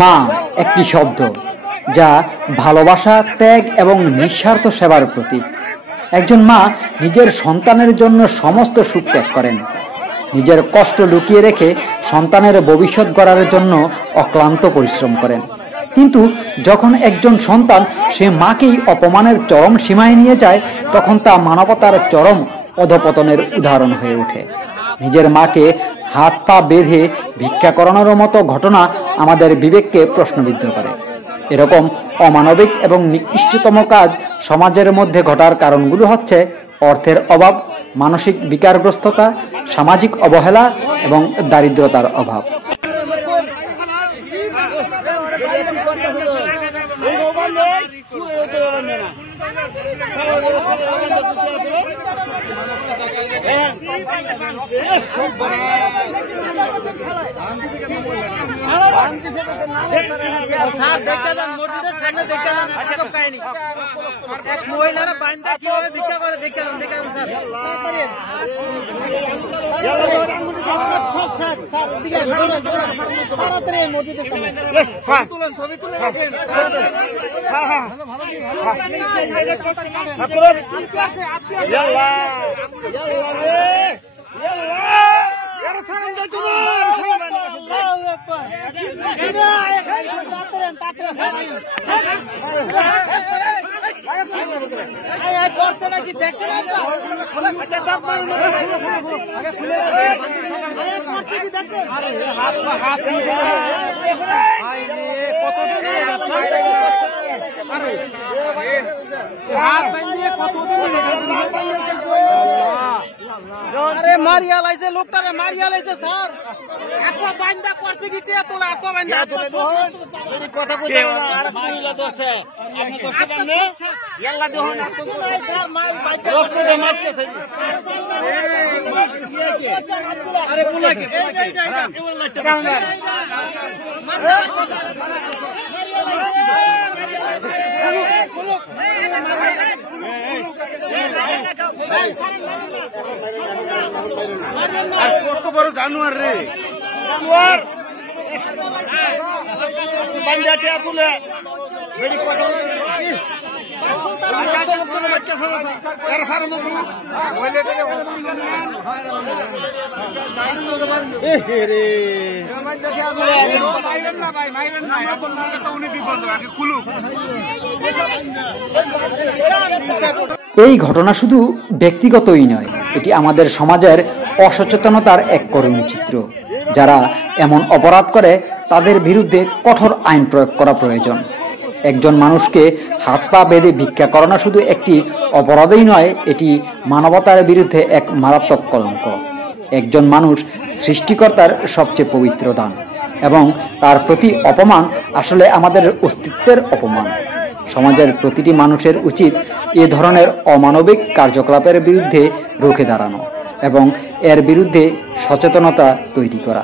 মা একটি শব্দ যা ভালোবাসা, ত্যাগ এবং নিঃস্বার্থ সেবার প্রতীক। একজন মা নিজের সন্তানের জন্য সমস্ত সুখ ত্যাগ করেন, নিজের কষ্ট লুকিয়ে রেখে সন্তানের ভবিষ্যৎ গড়ার জন্য অক্লান্ত পরিশ্রম করেন। কিন্তু যখন একজন সন্তান সে মাকেই অপমানের চরম সীমায় নিয়ে যায়, তখন তা মানবতার চরম অধপতনের উদাহরণ হয়ে ওঠে। নিজের মাকে হাত পা বেঁধে ভিক্ষা করানোর মতো ঘটনা আমাদের বিবেককে প্রশ্নবিদ্ধ করে। এরকম অমানবিক এবং নিকৃষ্টতম কাজ সমাজের মধ্যে ঘটার কারণগুলো হচ্ছে অর্থের অভাব, মানসিক বিকারগ্রস্ততা, সামাজিক অবহেলা এবং দারিদ্রতার অভাব। আরে মারিয়া লাইছে লোকটারে, মারিয়া লাইছে স্যার। আকো বান্দা করছে কি তে তোলা, আকো বান্দা এই কথা কইতে না। আর কইলা দোস্তে আমি দোস্তে বান্নে ইয়াল্লা দেহন আকো স্যার মাই বাইতে রক্ত দে মারতেছে। আরে বুলাকে কেবল লাইতে মারিয়া কত বড় জানোয়ার রে, জানোয়ার বান্দাতে তুলে বেড়ি কথা এই ঘটনা শুধু ব্যক্তিগতই নয়, এটি আমাদের সমাজের অসচেতনতার এক করুণ চিত্র। যারা এমন অপরাধ করে তাদের বিরুদ্ধে কঠোর আইন প্রয়োগ করা প্রয়োজন। একজন মানুষকে হাত পা বেঁধে ভিক্ষা করানো শুধু একটি অপরাধই নয়, এটি মানবতার বিরুদ্ধে এক মারাত্মক কলঙ্ক। একজন মানুষ সৃষ্টিকর্তার সবচেয়ে পবিত্র দান, এবং তার প্রতি অপমান আসলে আমাদের অস্তিত্বের অপমান। সমাজের প্রতিটি মানুষের উচিত এ ধরনের অমানবিক কার্যকলাপের বিরুদ্ধে রুখে দাঁড়ানো এবং এর বিরুদ্ধে সচেতনতা তৈরি করা।